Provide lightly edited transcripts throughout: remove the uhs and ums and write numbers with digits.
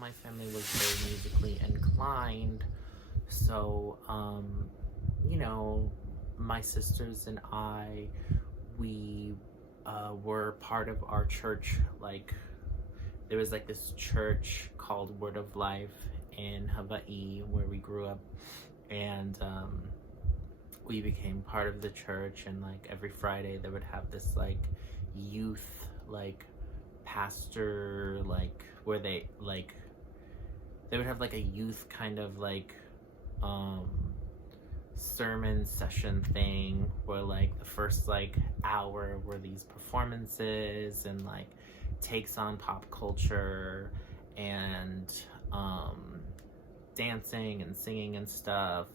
my family was very musically inclined. So, you know, my sisters and I, we were part of our church. Like, there was like this church called Word of Life in Hawaii where we grew up, and we became part of the church. And like every Friday, they would have this like youth like pastor, like where they would have like a youth kind of like sermon session thing where like the first like hour were these performances and like takes on pop culture and dancing and singing and stuff,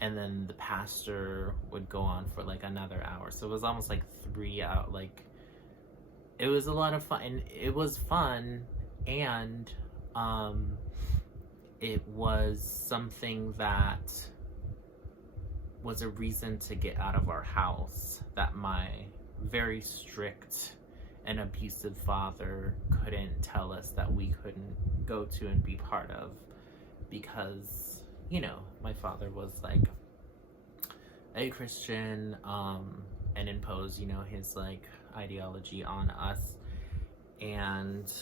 and then the pastor would go on for like another hour. So it was almost like 3 hours. Like, it was a lot of fun, and it was fun, and it was something that was a reason to get out of our house that my very strict and abusive father couldn't tell us that we couldn't go to and be part of, because, you know, my father was like a Christian, and imposed, you know, his like ideology on us. And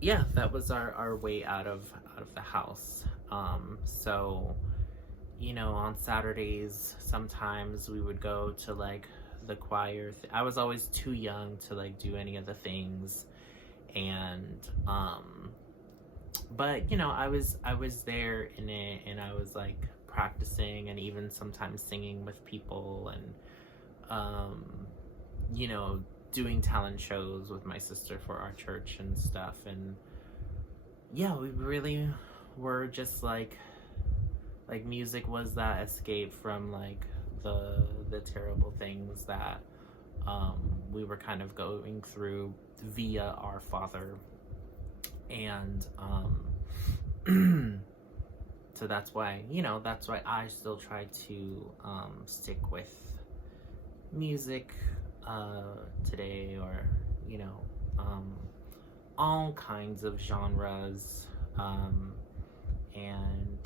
yeah, that was our way out of the house. So, you know, on Saturdays sometimes we would go to like the choir. I was always too young to like do any of the things, and but you know, I was there in it, and I was like practicing and even sometimes singing with people, and you know, doing talent shows with my sister for our church and stuff. And yeah, we really were just like music was that escape from like the terrible things that we were kind of going through via our father. And so that's why, you know, that's why I still try to stick with music today, or, you know, all kinds of genres. And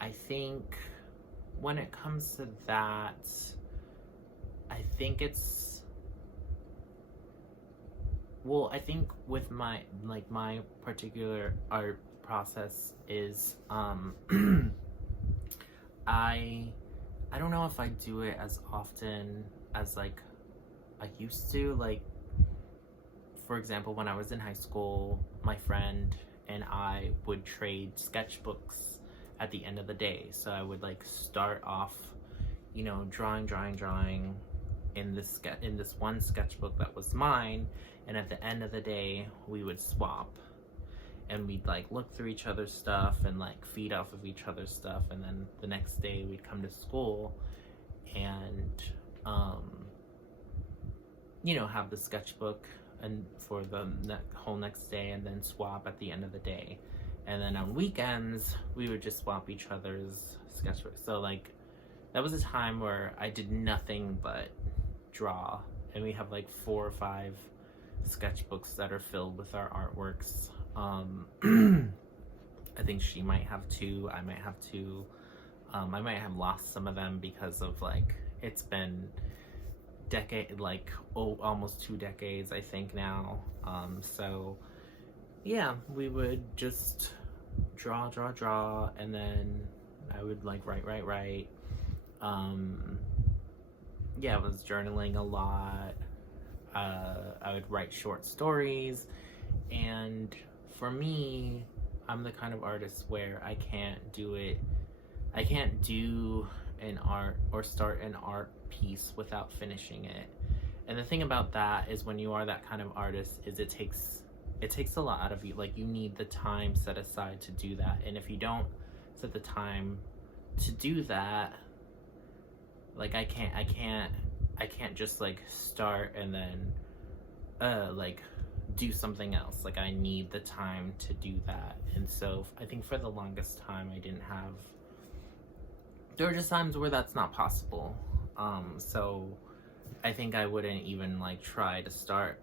I think when it comes to that, I think it's, well, I think with my particular art process is I don't know if I do it as often as like I used to. Like, for example, when I was in high school, my friend and I would trade sketchbooks at the end of the day. So I would like start off, you know, drawing in this one sketchbook that was mine, and at the end of the day we would swap, and we'd like look through each other's stuff and like feed off of each other's stuff, and then the next day we'd come to school and you know, have the sketchbook and for the whole next day, and then swap at the end of the day. And then on weekends we would just swap each other's sketchbooks. So like that was a time where I did nothing but draw, and we have like 4 or 5 sketchbooks that are filled with our artworks. I think she might have 2, I might have 2. I might have lost some of them because of like, it's been almost 2 decades I think now. So yeah, we would just draw, and then I would like write. Yeah, I was journaling a lot. I would write short stories, and for me, I'm the kind of artist where I can't do an art or start an art piece without finishing it. And the thing about that is, when you are that kind of artist, is it takes a lot out of you. Like, you need the time set aside to do that, and if you don't set the time to do that, like I can't just like start and then like do something else. Like, I need the time to do that. And so I think for the longest time there were just times where that's not possible. So I think I wouldn't even like try to start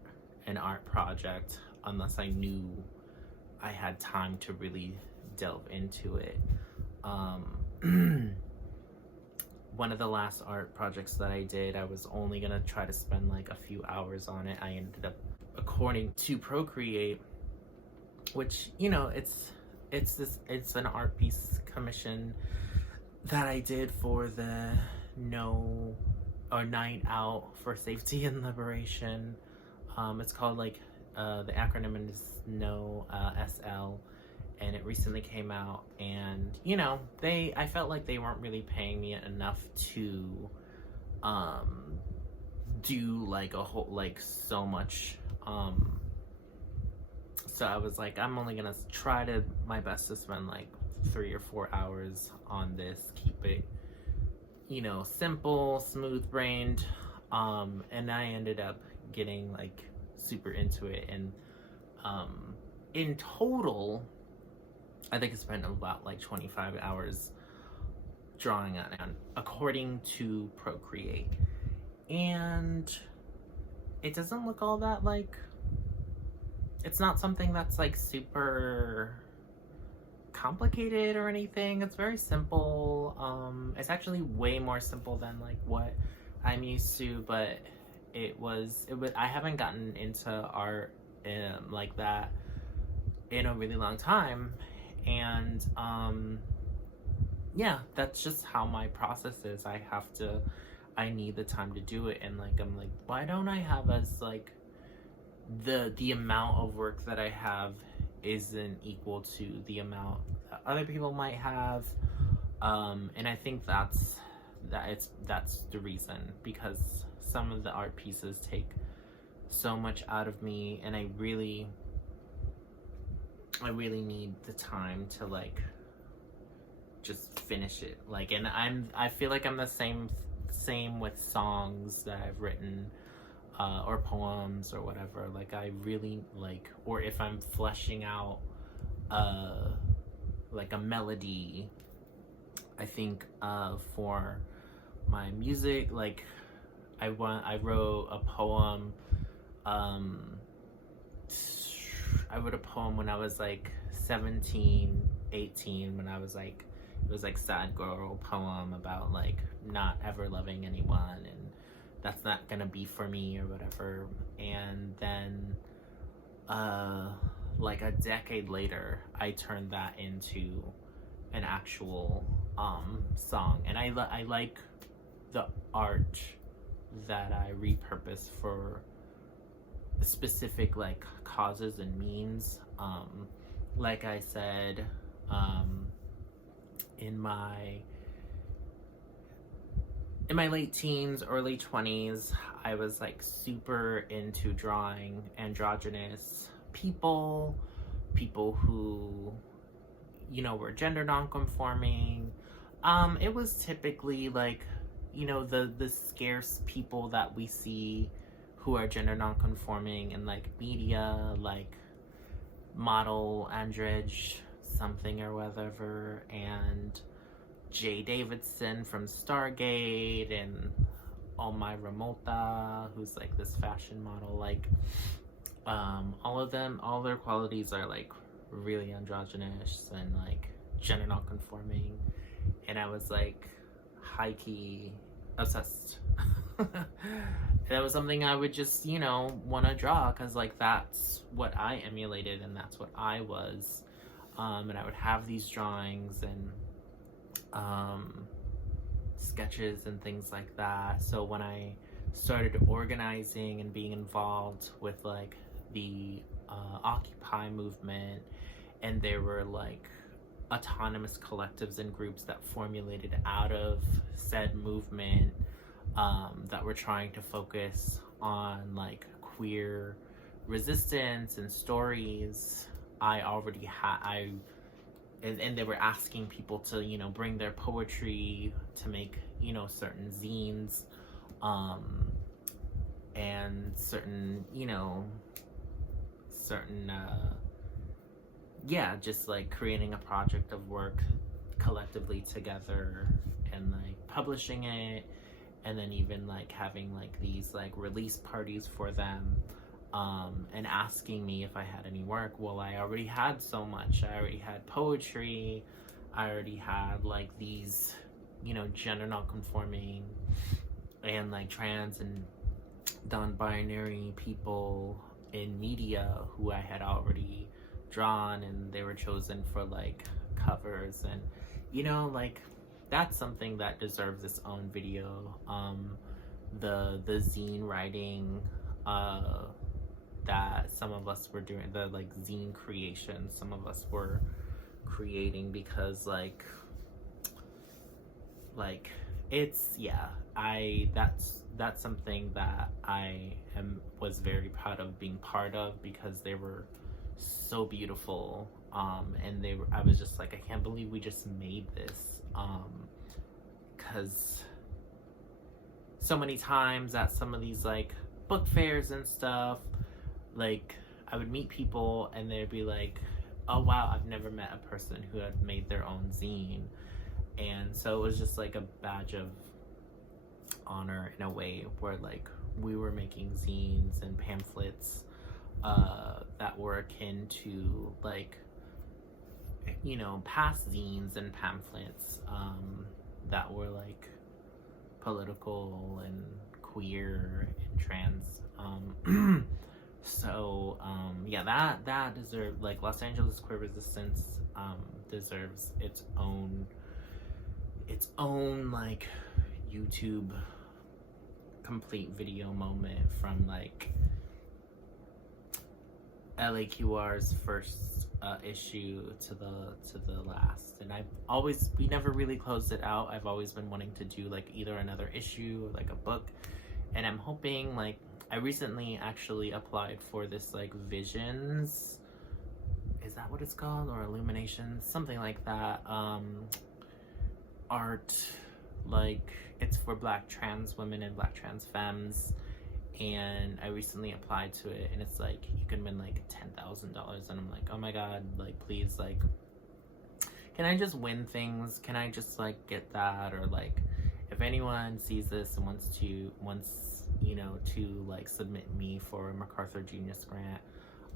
an art project unless I knew I had time to really delve into it. One of the last art projects that I did, I was only gonna try to spend like a few hours on it. I ended up, according to Procreate, which, you know, it's an art piece commission that I did for the Night Out for Safety and Liberation. It's called like the acronym is No SL, and it recently came out. And you know, I felt like they weren't really paying me enough to do like a whole like so much. So I was like, I'm only gonna try to my best to spend like 3 or 4 hours on this, keep it, you know, simple, smooth brained. And I ended up getting like super into it, and in total I think I spent about like 25 hours drawing on it, according to Procreate. And it doesn't look all that like, it's not something that's like super complicated or anything. It's very simple. It's actually way more simple than like what I'm used to, but I haven't gotten into art like that in a really long time. And yeah, that's just how my process is. I need the time to do it, and like I'm like, why don't I have as like the amount of work that I have isn't equal to the amount that other people might have. And I think that's the reason, because some of the art pieces take so much out of me, and I really need the time to like just finish it. Like, and I feel like I'm the same with songs that I've written, or poems or whatever. Like, I really like, or if I'm fleshing out like a melody, I think for my music, like I wrote a poem. I wrote a poem when I was like 17, 18, when I was like, it was like sad girl poem about like not ever loving anyone, and that's not gonna be for me or whatever. And then like a decade later, I turned that into an actual song. And I like the art that I repurpose for specific like causes and means. Like I said, in my late teens, early 20s, I was like super into drawing androgynous people who, you know, were gender non-conforming. It was typically like, you know, the scarce people that we see who are gender non-conforming in like media, like model Andrej something or whatever, and Jay Davidson from Stargate, and Omai Ramota, who's like this fashion model. Like all of them, all their qualities are like really androgynous and like gender non-conforming, and I was like high-key obsessed. That was something I would just, you know, want to draw, because like that's what I emulated and that's what I was. And I would have these drawings and sketches and things like that. So when I started organizing and being involved with like the Occupy movement, and there were like autonomous collectives and groups that formulated out of said movement, that were trying to focus on like queer resistance and stories. I already had, and they were asking people to, you know, bring their poetry to make, you know, certain zines, and certain, you know, yeah, just like creating a project of work collectively together and like publishing it, and then even like having like these like release parties for them. and asking me if I had any work. Well, I already had so much. I already had poetry. I already had like these, you know, gender non-conforming and like trans and non-binary people in media who I had already drawn, and they were chosen for like covers. And you know, like, that's something that deserves its own video. The zine writing that some of us were doing, the like zine creation some of us were creating, because like it's, yeah, that's something that I was very proud of being part of, because they were so beautiful. And I was just like, I can't believe we just made this. Because so many times at some of these like book fairs and stuff, like I would meet people and they'd be like, oh wow, I've never met a person who had made their own zine. And so it was just like a badge of honor in a way, where like we were making zines and pamphlets that were akin to like, you know, past zines and pamphlets that were like political and queer and trans. So yeah, that deserved, like, Los Angeles Queer Resistance deserves its own like YouTube complete video moment, from like LAQR's first issue to the last. And we never really closed it out. I've always been wanting to do like either another issue or like a book, and I'm hoping, like, I recently actually applied for this like Visions, is that what it's called, or Illuminations, something like that, art, like it's for Black trans women and Black trans femmes. And I recently applied to it, and it's like you can win like $10,000, and I'm like, oh my god, like, please, like, can I just win things? Can I just like get that? Or like, if anyone sees this and wants you know, to like submit me for a MacArthur Genius Grant,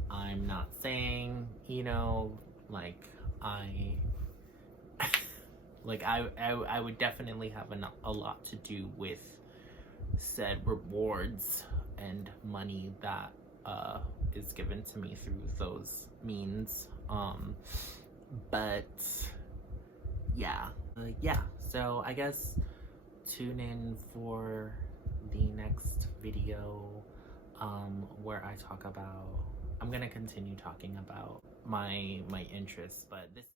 I'm not saying, you know, like I like I would definitely have a lot to do with said rewards and money that is given to me through those means. But yeah, so I guess tune in for the next video where I'm gonna continue talking about my interests, but this